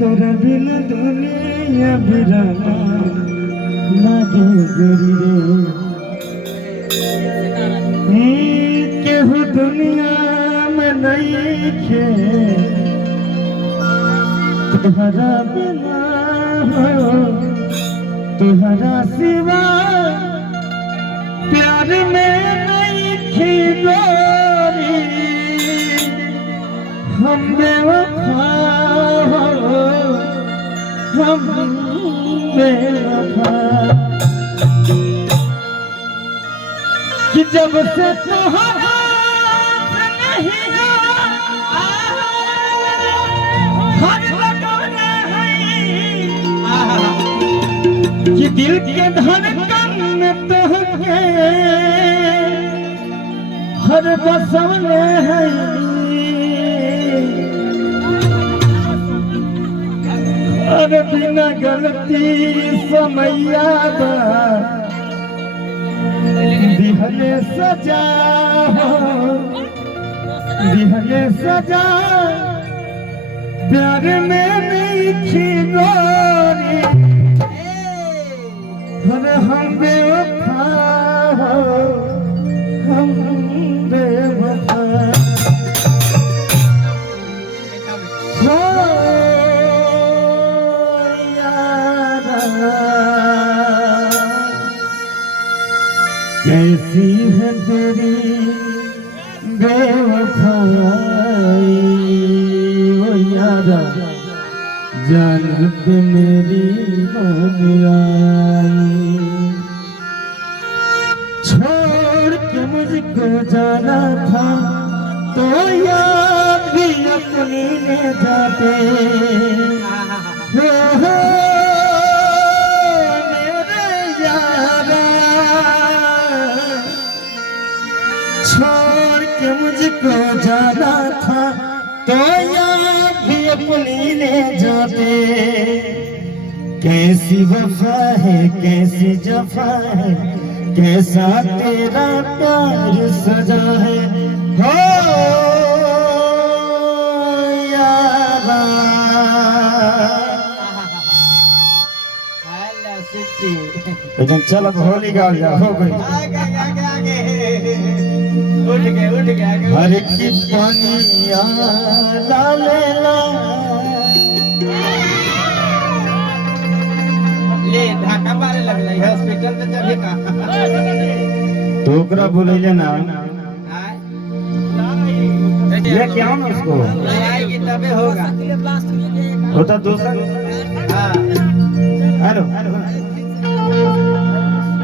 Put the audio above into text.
तोरा बिना दुनिया बिराना लागे गोरी रे केहू दुनिया में नहीं खे तुहरा बिना हो तुहरा सिवा प्यार में नहीं थी गोरी हम बेवफा हो हम बेवफा कि जब से तुम्हारा नहीं कि दिल के धड़कन में तोहके हर बसवले है और बिना गलती समैया दिहले सजा दिहले सजा प्यार में नहीं थी गोरी हम बेवफा हो हम बेवफा हो यारा कैसी है तेरी बेवफाई ओ यारा जान पे मेरी मान आई छोड़ के मुझको जाना था तो याद भी अपनी ले जाते हो मेरे यारा छोड़ के मुझको जाना था तो याद भी अपनी ले जाते कैसी वफा है कैसी जफा है कैसा तेरा प्यार सजा है हो यारा लेकिन चल अब होली गाल जा हो गई उठ गए हर की पानिया डालेला ले ढाका मारे लगले हॉस्पिटल में जब का तो ओकरा बोलैले ना ये क्या ना उसको आएगी तबे होगा होता दूसरा हां